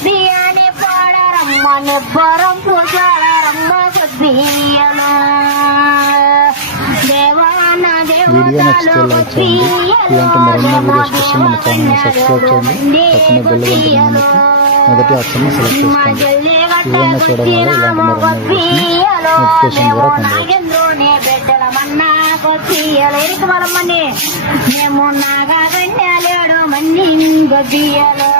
కొద్దియాని పాడరమ్మ నిబ్బరం పూజాడరమ్మ కొద్దియను దేవాన వీడియో నచ్చితే లైక్ చేయండి. ఇలాంటి మరిన్ని వీడియోస్ కోసం మన ఛానల్ని సబ్స్క్రైబ్ చేయండి. పక్కన బెల్ గంటను నొక్కి మొదటి ఆప్షన్ని సెలెక్ట్ చేసుకోండి. ఈ విధంగా చేయడం వల్ల ఇలాంటి మరిన్ని వీడియోస్ని నోటిఫికేషన్ ద్వారా పొందవచ్చు. మేము నాగా గంటలేడు మంది గొద్దియలో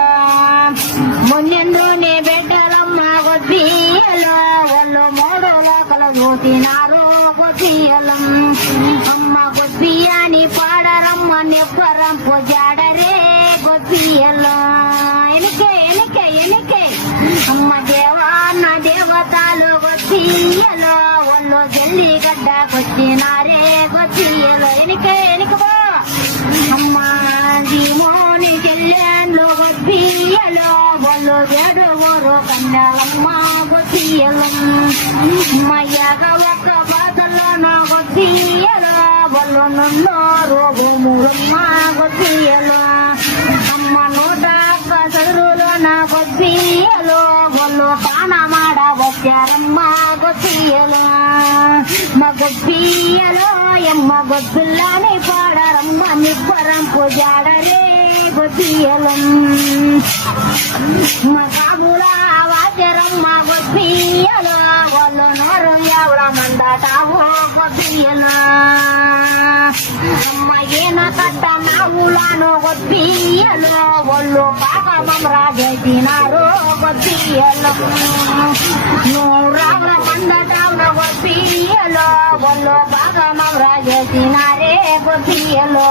ముందెందునే బిడ్డలమ్మ గొద్దియలో వాళ్ళు మూడు లోకల చూసినారు గొద్దియలం అమ్మ గొద్దియాని పాడరమ్మ నిబ్బరం పొజాడరే గొద్దియలో ఎనికే ఎనికే ఎనికే అమ్మ దేవాన్న దేవతలు గొద్దియలో వాళ్ళు జల్లి గడ్డకొచ్చినారే గొద్దియలో ఎనికే ఎనికబో అమ్మ జీవోని చెల్లెళ్ళు గొద్దియలో వాళ్ళు ఏడుగురు కన్యాలమ్మ గొద్దియలం మయ్యగ ఒక్క బాధల్లోనూ గొద్దియలో వాళ్ళు నన్నోరు భూములమ్మ గొద్దియలో అమ్మ నూట చదువులోన గొద్దియలో వాళ్ళు తాన మాడ వచ్చారమ్మ గొద్దియలో మా గొద్దియలో ఎమ్మ గొద్దుల్లాని పాడరమ్మ నిబ్బరం పూజాడరే గొద్దియలం మా కాముల వాచరమ్మ గొద్దియలో వాళ్ళు నోరు ఎవడ మందటావో గొద్దియలో అమ్మ ఏన కట్ట నావులను గొద్దియలో వాళ్ళు పాపమం రాజేసినారు గొద్దియలో నూరావుల మందటావుల గొద్దియలో వాళ్ళు పాపమం రాజేసినారే గొద్దియలో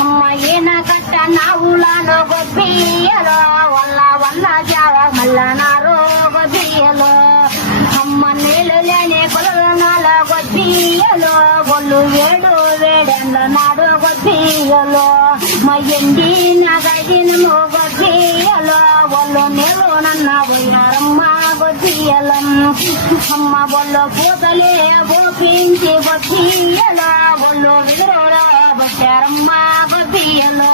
అమ్మ ఏన కట్ట నావులను గొద్దియలో వల్ల వల్ల జావ మల్లనారు గొద్దియలో అమ్మ నీళ్ళు లేని కొలనాల గొద్దియలో వాళ్ళు ఏడు వేడెండ్ల నాడు గొద్దియలో మా ఎండి నగదినము గొద్దియలో వాళ్ళు నీళ్ళు నన్న పోయారమ్మ గొద్దియలం అమ్మ వాళ్ళు పూతలే బోపించి గొద్దియలో వాళ్ళు విగురులో బొచ్చారమ్మ గొద్దియలో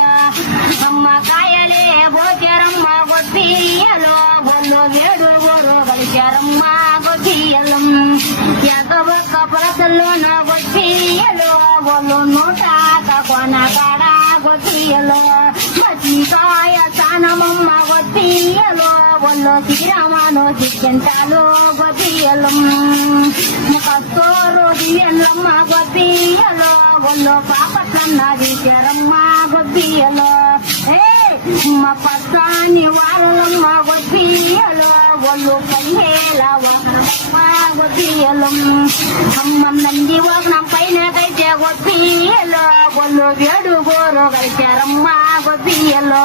అమ్మ కాయలే బోచారమ్మ గొద్దియలో వాళ్ళు ఏడుగురు కలిచారమ్మ గొద్దియలం ఎంత ఒక్క పొలసల్లోన గొద్దియలో వాళ్ళు నూట కొన కాడ గొద్దియలో మచ్చికాయ స్థానమమ్మ గొద్దియలో వాళ్ళు శ్రీరామను చిక్కింటాలు గొద్దియలం కస్తూరు దివ్యంలమ్మ గొద్దియలో వాళ్ళు పాపన్న తీశారమ్మ గొద్దియలో మా పచ్చాని వాళ్ళమ్మ గొద్దియలో వాళ్ళు పల్లెల వారమ్మ గొద్దియలో అమ్మ నంది వాహనం పైన కైతే గొద్దియలో వాళ్ళు ఏడుగురు కలిచారమ్మ గొద్దియలో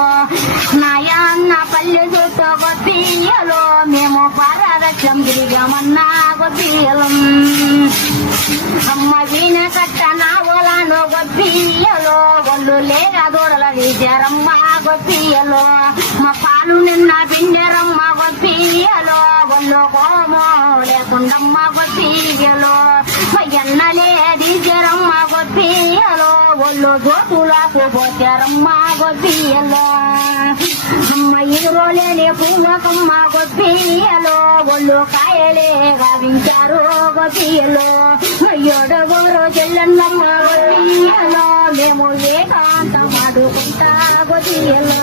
నాయన్న పల్లె చుట్టూ గొద్దియలో మేము పారదక్షం తిరిగామన్నా గొద్దియలో అమ్మ వీణ కట్ట నావలను గొద్దియలో వాళ్ళు లేక దూడల తీశారమ్మ గొద్దియలో మా పాలు నిన్న పిండరమ్మ గొద్దియలో వాళ్ళు కోమో లేకుండమ్మ గొద్దియలో మా ఎన్నలే తీశారమ్మ గొద్దియలో వాళ్ళు జోతులకు పోతారమ్మ గొద్దియలో అమ్మ ఎదురోలేని పూమకమ్మ గొద్దియలో వాళ్ళు కాయలే గావించారు గొద్దియలో ఏడుగురు చెల్లెళ్ళమ్మ గొద్దియలో మేము ఏకాంతం ఆడుకుంటా గొద్దియలో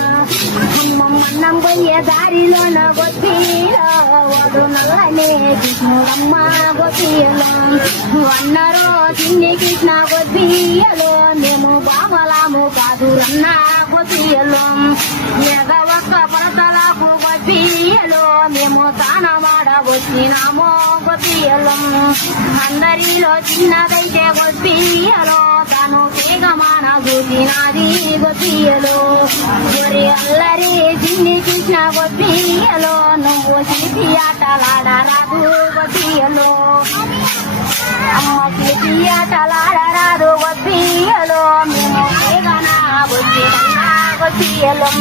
మన్నం పోయే దారిలోన గొద్దియలో వాడు నల్లనే కృష్ణుడమ్మ గొద్దియలో అన్నరో చిన్ని కృష్ణ గొద్దియలో మేము బామలాము కాదురన్న గొద్దియలో ఎగ ఒక్క పడతలకు గొద్దియలో మేము తానమాడ వచ్చినామో గొద్దియలో అందరిలో చిన్నదైతే గొద్దియలో తను వేగమాన చూసినది గొద్దియలో ఒరి అల్లరి చిన్ని కృష్ణ గొద్దియలో నువ్వు చిటి ఆటలాడరాదు గొద్దియలో అమ్మ చిటి ఆటలాడరాదు గొద్దియలో మేము వేగన వచ్చిన గొద్దియలో